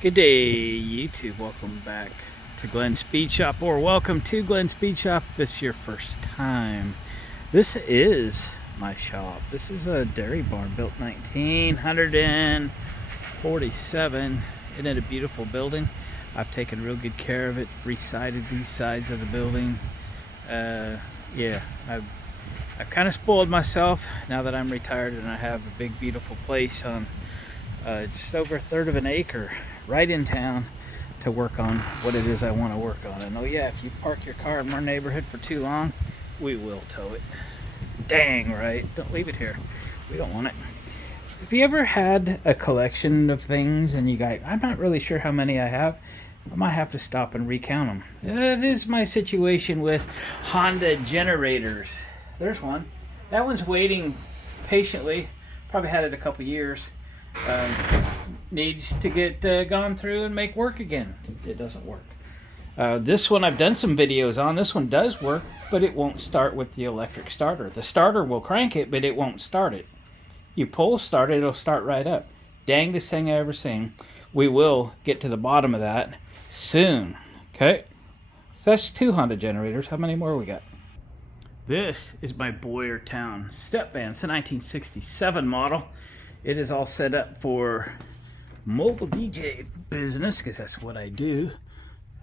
Good day, YouTube. Welcome back to Glenn's Speed Shop, or welcome to Glenn's Speed Shop if this is your first time. This is my shop. This is a dairy barn built 1947. Isn't it a beautiful building? I've taken real good care of it, resided these sides of the building. Yeah, I've kind of spoiled myself now that I'm retired and I have a big, beautiful place on just over a third of an acre right in town to work on what it is I want to work on. And oh yeah, if you park your car in our neighborhood for too long, we will tow it. Dang right, don't leave it here. We don't want it. Have you ever had a collection of things and you got, I'm not really sure how many I have. I might have to stop and recount them. That is my situation with Honda generators. There's one. That one's waiting patiently. Probably had it a couple years. Needs to get gone through and make work again. It doesn't work. This one I've done some videos on. This one does work, but it won't start with the electric starter. The starter will crank it, but it won't start it. You pull start it, it'll start right up. Dangest thing I ever seen. We will get to the bottom of that soon. Okay, so that's 2 Honda generators. How many more we got? This is my Boyertown step van. It's a 1967 model. It is all set up for mobile DJ business because that's what I do.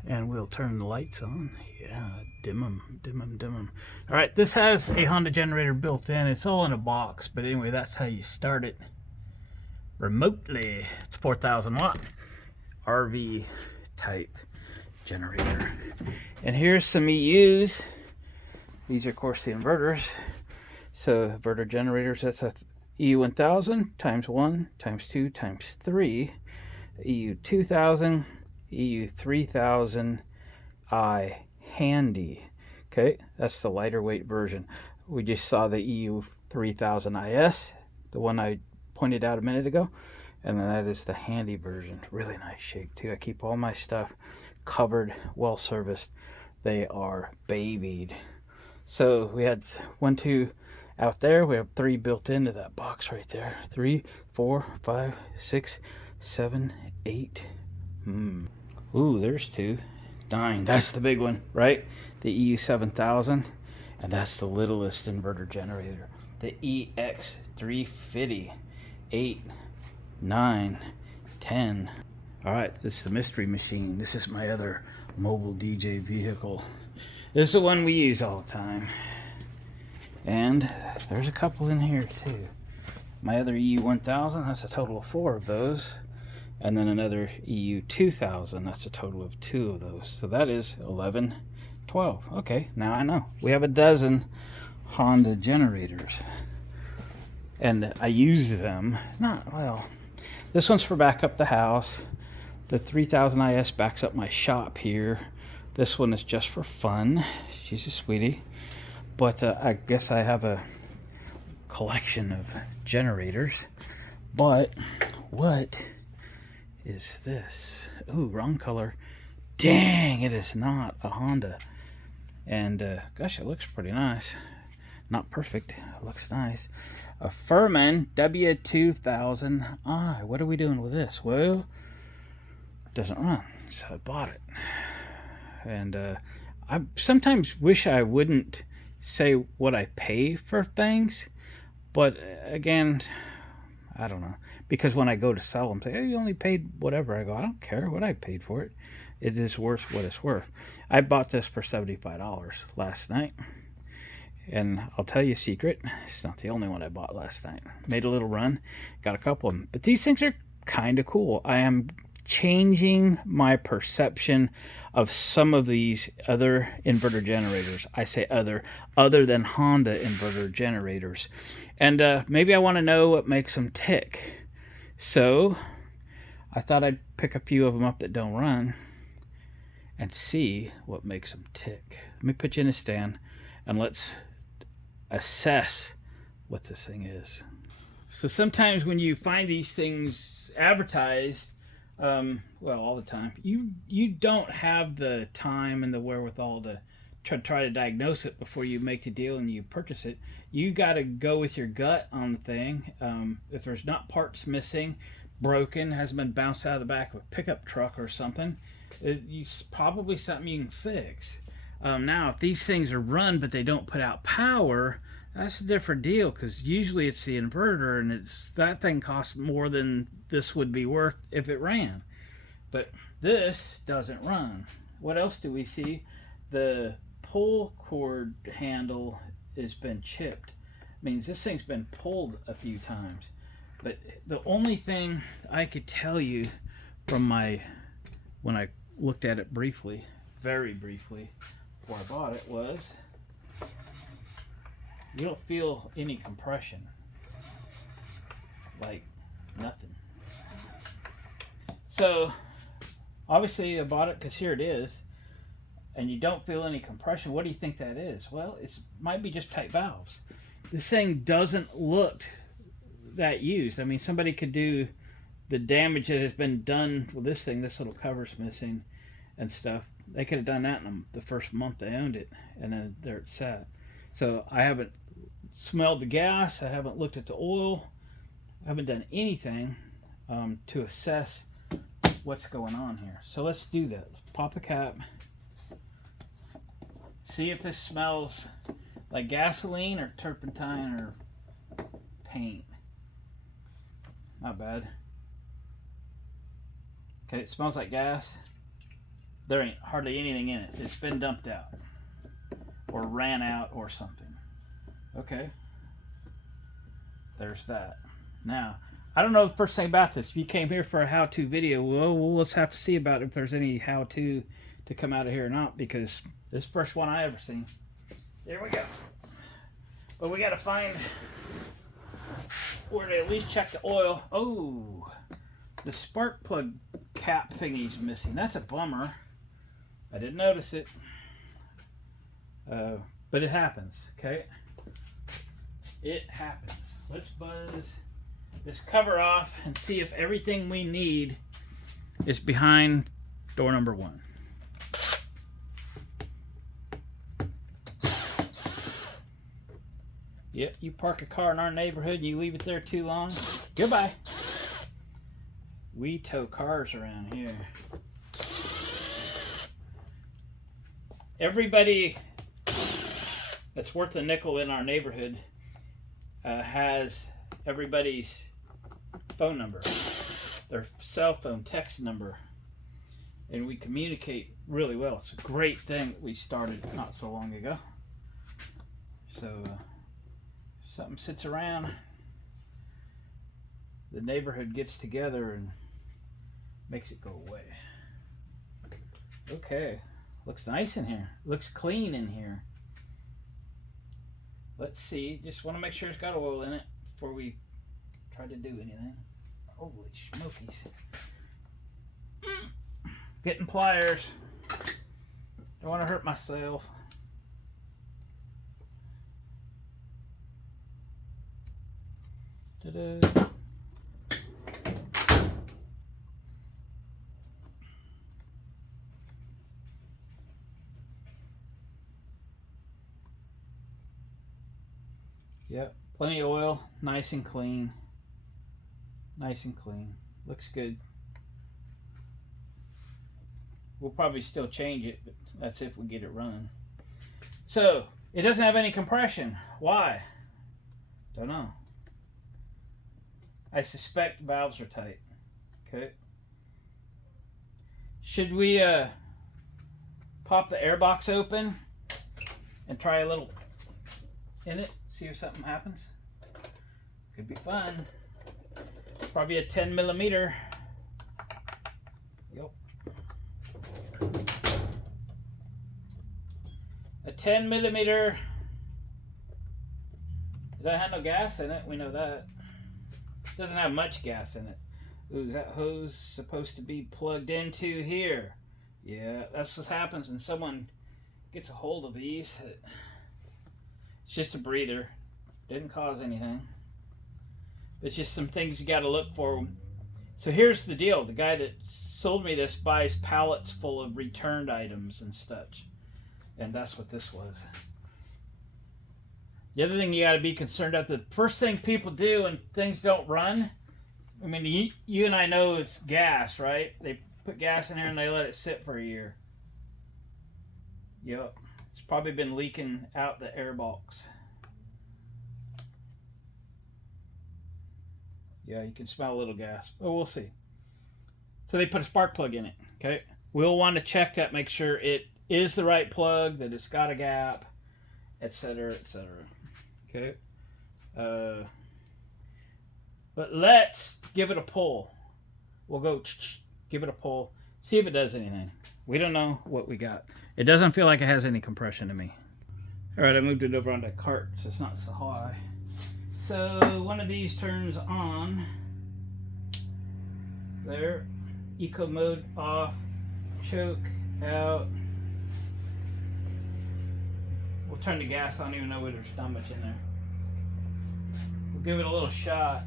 And we'll turn the lights on. Yeah, dim them, dim them, dim them. All right, this has a Honda generator built in. It's all in a box, but anyway, that's how you start it remotely. It's 4,000 watt RV type generator. And here's some EUs. These are, of course, the inverters. So inverter generators, that's a EU 1000 times 1 times 2 times 3, EU 2000, EU 3000 I handy. Okay, that's the lighter weight version. We just saw the EU 3000 IS, the one I pointed out a minute ago, and then that is the handy version. Really nice shape too. I keep all my stuff covered, well serviced. They are babied. So we had 1, 2 out there. We have 3 built into that box right there. 3, 4, 5, 6, 7, 8. Ooh, there's 2. 9. That's the big one, right? The EU 7000. And that's the littlest inverter generator. The EX 350. 8, 9, 10. All right, this is the mystery machine. This is my other mobile DJ vehicle. This is the one we use all the time. And there's a couple in here too. My other EU 1000, that's a total of 4 of those. And then another EU 2000, that's a total of 2 of those. So that is 11, 12. Okay, now I know. We have a dozen Honda generators. And I use them, not, well, this one's for back up the house. The 3000 IS backs up my shop here. This one is just for fun. She's a sweetie. But I guess I have a collection of generators. But what is this? Ooh, wrong color. Dang, it is not a Honda. And gosh, it looks pretty nice. Not perfect. It looks nice. A Firman W2000i. What are we doing with this? Well, it doesn't run, so I bought it. And I sometimes wish I wouldn't say what I pay for things, but again, I don't know, because when I go to sell them, say, hey, you only paid whatever. I go, I don't care what I paid for it. It is worth what it's worth. I bought this for $75 last night, and I'll tell you a secret, it's not the only one I bought last night. Made a little run, got a couple of them, but these things are kind of cool. I am changing my perception of some of these other inverter generators. I say other than Honda inverter generators. And maybe I want to know what makes them tick. So I thought I'd pick a few of them up that don't run and see what makes them tick. Let me put you in a stand and let's assess what this thing is. So sometimes when you find these things advertised, well, all the time, you don't have the time and the wherewithal to try to diagnose it before you make the deal and you purchase it. You got to go with your gut on the thing. If there's not parts missing, broken, hasn't been bounced out of the back of a pickup truck or something, it's probably something you can fix. Now, if these things are run but they don't put out power, that's a different deal, because usually it's the inverter, and that thing costs more than this would be worth if it ran. But this doesn't run. What else do we see? The pull cord handle has been chipped. Means this thing's been pulled a few times. But the only thing I could tell you from when I looked at it briefly, very briefly, before I bought it, was you don't feel any compression. Like nothing. So obviously I bought it because here it is, and you don't feel any compression. What do you think that is? Well, it might be just tight valves. This thing doesn't look that used. I mean, somebody could do the damage that has been done with this thing. This little cover's missing and stuff. They could have done that in the first month they owned it, and then there it sat. So I haven't smelled the gas. I haven't looked at the oil. I haven't done anything to assess what's going on here. So let's do that. Let's pop the cap. See if this smells like gasoline or turpentine or paint. Not bad. Okay, it smells like gas. There ain't hardly anything in it. It's been dumped out or ran out or something. Okay. There's that. Now, I don't know the first thing about this. If you came here for a how-to video, well, let's have to see about if there's any how-to to come out of here or not, because this is the first one I ever seen. There we go. But we got to find where to at least check the oil. Oh, the spark plug cap thingy's missing. That's a bummer. I didn't notice it. But it happens, okay? It happens. Let's buzz this cover off and see if everything we need is behind door number 1. Yep, you park a car in our neighborhood and you leave it there too long, goodbye. We tow cars around here. Everybody that's worth a nickel in our neighborhood has everybody's phone number, their cell phone text number, and we communicate really well. It's a great thing that we started not so long ago. So something sits around, the neighborhood gets together and makes it go away. Okay, looks nice in here. Looks clean in here. Let's see. Just want to make sure it's got oil in it before we try to do anything. Holy smokies. Getting pliers. Don't want to hurt myself. Ta-da. Yep, plenty of oil, nice and clean. Nice and clean. Looks good. We'll probably still change it, but that's if we get it running. So, it doesn't have any compression. Why? Don't know. I suspect valves are tight. Okay. Should we pop the air box open and try a little in it? See if something happens. Could be fun. Probably a 10 millimeter. Yep. A 10 millimeter. Doesn't have no gas in it. We know that. Doesn't have much gas in it. Ooh, is that hose supposed to be plugged into here? Yeah, that's what happens when someone gets a hold of these. It's just a breather. Didn't cause anything. It's just some things you got to look for. So here's the deal. The guy that sold me this buys pallets full of returned items and such. And that's what this was. The other thing you got to be concerned of, the first thing people do when things don't run I mean, you and I know it's gas, right? They put gas in here and they let it sit for a year. Yep. It's probably been leaking out the air box. Yeah, you can smell a little gas. But we'll see. So they put a spark plug in it. Okay. We'll want to check that, make sure it is the right plug, that it's got a gap, etc., etc. Okay. But let's give it a pull. We'll go give it a pull, see if it does anything. We don't know what we got. It doesn't feel like it has any compression to me. All right, I moved it over on that cart so it's not so high. So one of these turns on. There. Eco mode off. Choke out. We'll turn the gas on even though there's not much in there. We'll give it a little shot.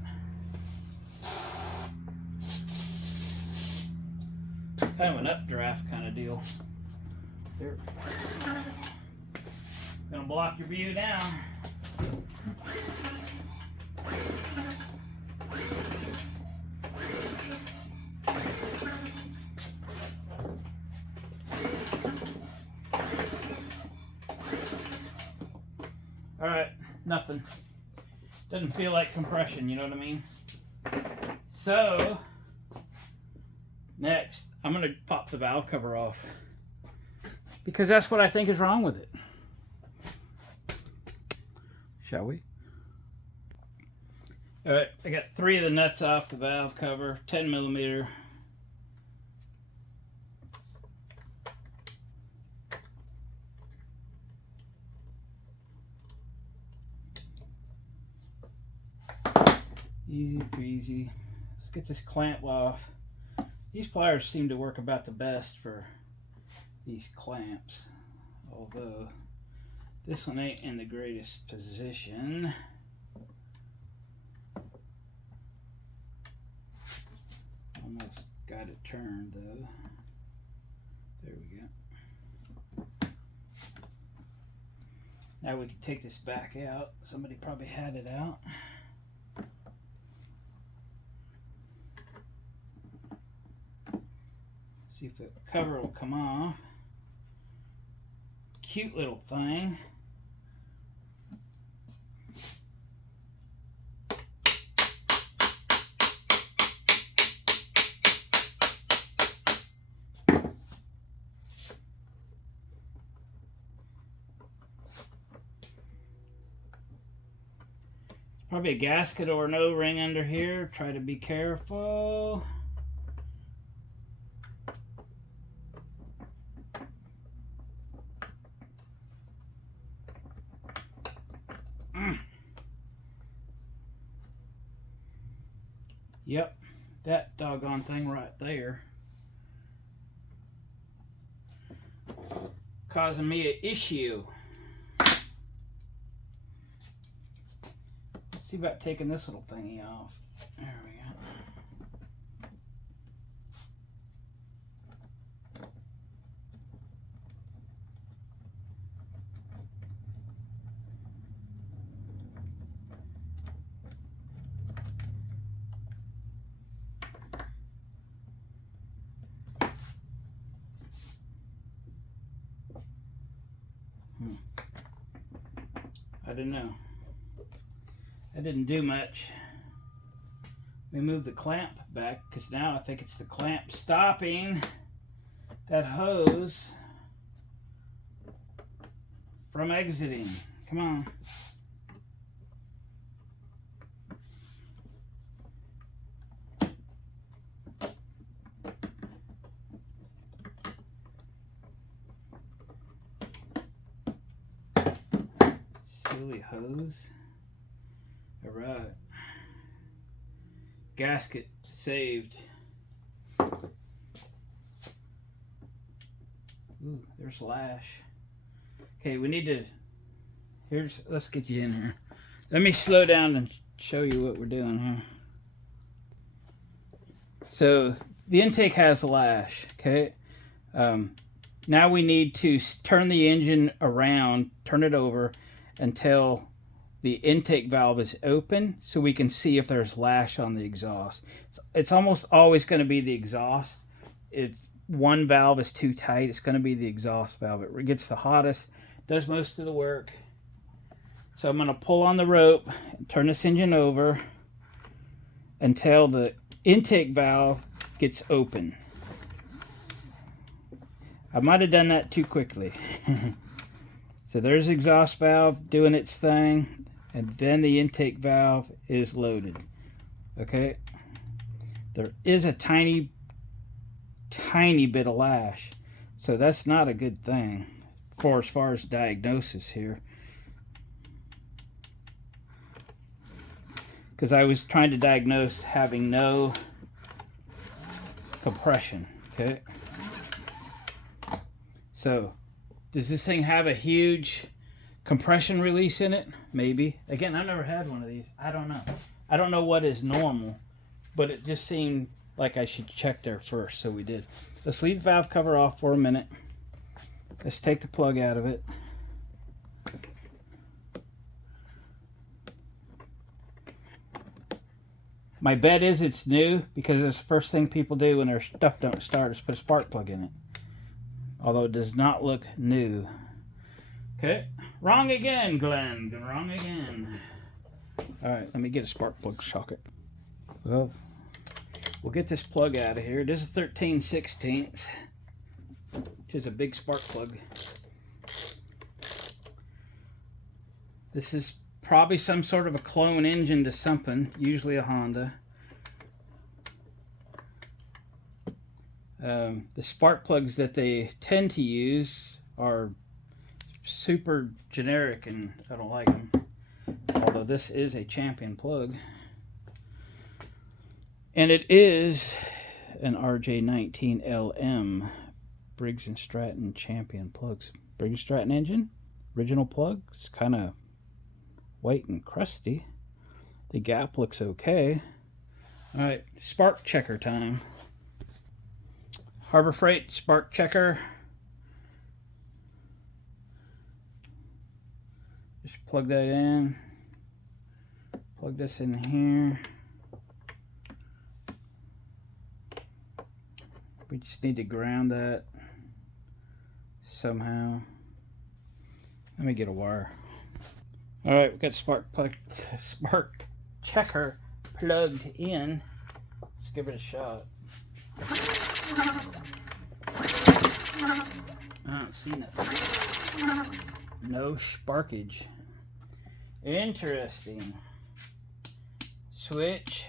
Kind of an updraft kind of deal. There. Gonna block your view down. All right, nothing. Doesn't feel like compression, you know what I mean? So, next, I'm gonna pop the valve cover off because that's what I think is wrong with it. Shall we? All right, I got 3 of the nuts off the valve cover, 10 millimeter. Easy peasy. Let's get this clamp off. These pliers seem to work about the best for these clamps, although this one ain't in the greatest position. Almost got it turned though. There we go. Now we can take this back out. Somebody probably had it out. See if the cover will come off. Cute little thing. Probably a gasket or an O-ring under here. Try to be careful. Yep, that doggone thing right there. Causing me an issue. Let's see about taking this little thingy off. There we go. I didn't know. That didn't do much. We move the clamp back because now I think it's the clamp stopping that hose from exiting. Come on. Silly hose. All right. Gasket saved. Ooh, there's lash. Okay, we need to. Let's get you in here. Let me slow down and show you what we're doing here. So the intake has lash. Okay. Now we need to turn the engine around, turn it over until the intake valve is open so we can see if there's lash on the exhaust. It's almost always going to be the exhaust. If one valve is too tight, it's going to be the exhaust valve. It gets the hottest, does most of the work. So I'm going to pull on the rope and turn this engine over until the intake valve gets open. I might have done that too quickly. So there's the exhaust valve doing its thing, and then the intake valve is loaded. Okay, there is a tiny bit of lash, so that's not a good thing for as far as diagnosis here, because I was trying to diagnose having no compression. Okay, so does this thing have a huge compression release in it? Maybe. Again, I've never had one of these. I don't know. I don't know what is normal, but it just seemed like I should check there first, so we did. Let's leave the valve cover off for a minute. Let's take the plug out of it. My bet is it's new, because it's the first thing people do when their stuff don't start is put a spark plug in it. Although it does not look new. Okay, wrong again, Glenn. Wrong again. All right, let me get a spark plug socket. Well, we'll get this plug out of here. This is 13/16, which is a big spark plug. This is probably some sort of a clone engine to something, usually a Honda. The spark plugs that they tend to use are super generic, and I don't like them. Although this is a Champion plug. And it is an RJ19LM Briggs & Stratton Champion plugs. Briggs & Stratton engine, original plug. It's kind of white and crusty. The gap looks okay. All right, spark checker time. Harbor Freight spark checker. Just plug that in. Plug this in here. We just need to ground that somehow. Let me get a wire. All right, we've got spark checker plugged in. Let's give it a shot. I don't see nothing. No sparkage. Interesting. Switch.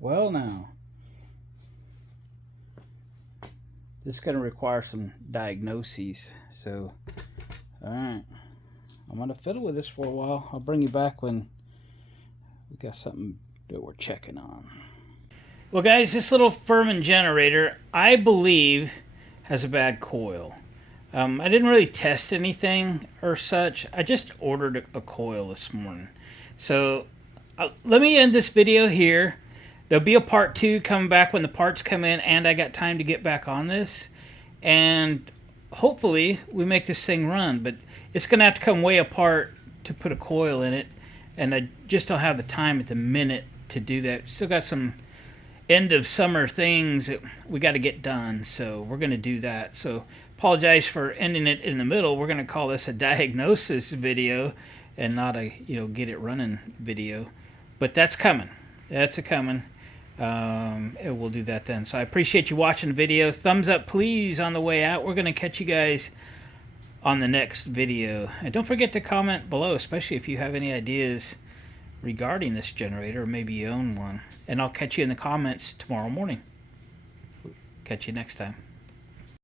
Well now. This is going to require some diagnoses. So, alright. I'm going to fiddle with this for a while. I'll bring you back when we got something that we're checking on. Well guys, this little Firman generator, I believe, has a bad coil. I didn't really test anything or such. I just ordered a coil this morning. So let me end this video here. There'll be a part 2 coming back when the parts come in and I got time to get back on this. And hopefully we make this thing run. But it's going to have to come way apart to put a coil in it. And I just don't have the time at the minute to do that. Still got some end of summer things that we got to get done. So we're going to do that. So apologize for ending it in the middle. We're going to call this a diagnosis video and not a get it running video. But that's coming. That's coming. And we'll do that then. So I appreciate you watching the video. Thumbs up please on the way out. We're going to catch you guys on the next video. And don't forget to comment below, especially if you have any ideas regarding this generator, or maybe you own one. And I'll catch you in the comments tomorrow morning. Catch you next time.